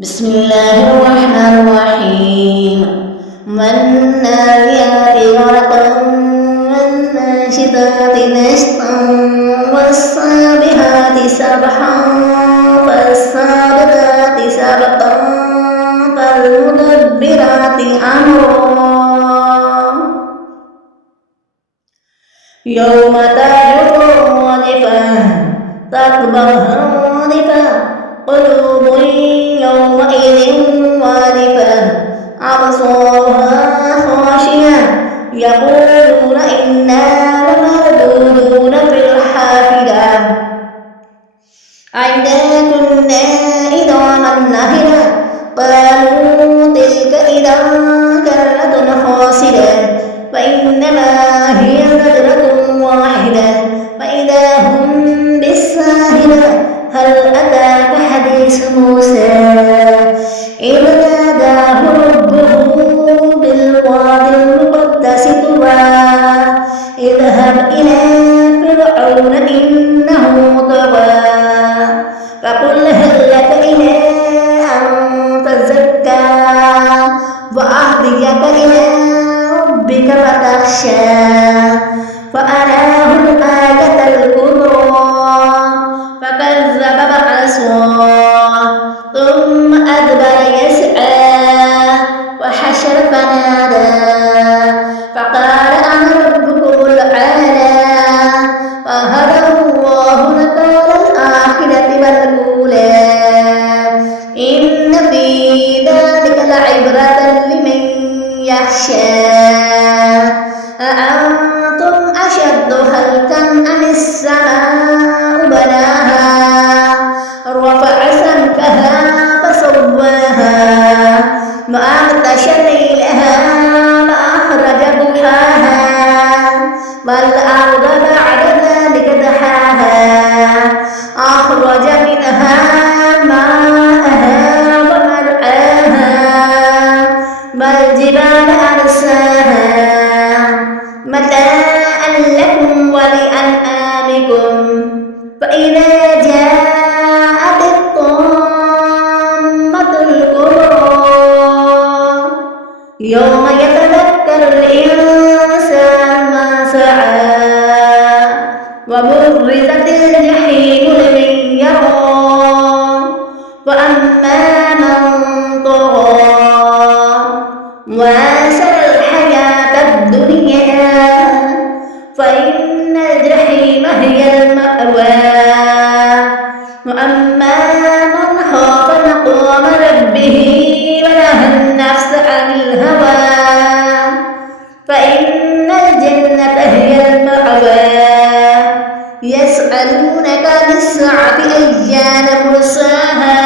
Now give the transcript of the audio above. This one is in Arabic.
بسم الله الرحمن الرحيم والناريات غرقا والناشطات نشطا والسابحات سبحا فالسابقات سبقا فالمدبرات أمرا يوم ترجف الراجفة تتبعها الرادفة قلوب يومئذ واجفة أبصارها خاشعة يقولون إنا لمردودون في الحافلة أئذا كنا عظاما نخرة قالوا تلك إذا كرة خاسرة فإنما هي زجرة واحدة فإذا هم بالساهرة هل أتاك حديث موسى إذ ناداه ربه بالوادي المقدس طوى اذهب إلى فرعون إنه طغى فقل هل لك إلى أن تزكى وأهديك إلى ربك فتخشى فأراه الآية الكبرى فكذب وعصى ثم أدبر يسعى وحشر فنادى فقال أنا ربكم الأعلى فهدى الله نكال الآخرة والأولى إن في ذلك لعبرة لمن يخشى أأنتم أشد خلقا أم السماء بناها رفع سمكها فسواها وأغطش ليلها وأخرج ضحاها والأرض بعد ذلك دحاها أخرج منها ماءها ومرعاها والجبال أرساها متاعا لكم ولأنعامكم فإذا جاءت الطامة الكبرى يوم يتذكر الإنسان ما سعى وبرزت الجحيم لمن يرى وأما من طغى وآثر الحياة الدنيا فإن الجحيم هي المأوى وأما من خاف مقام ربه ونهى النفس عن الهوى فإن الجنة هي المأوى يسألونك عن الساعة أيان مرساها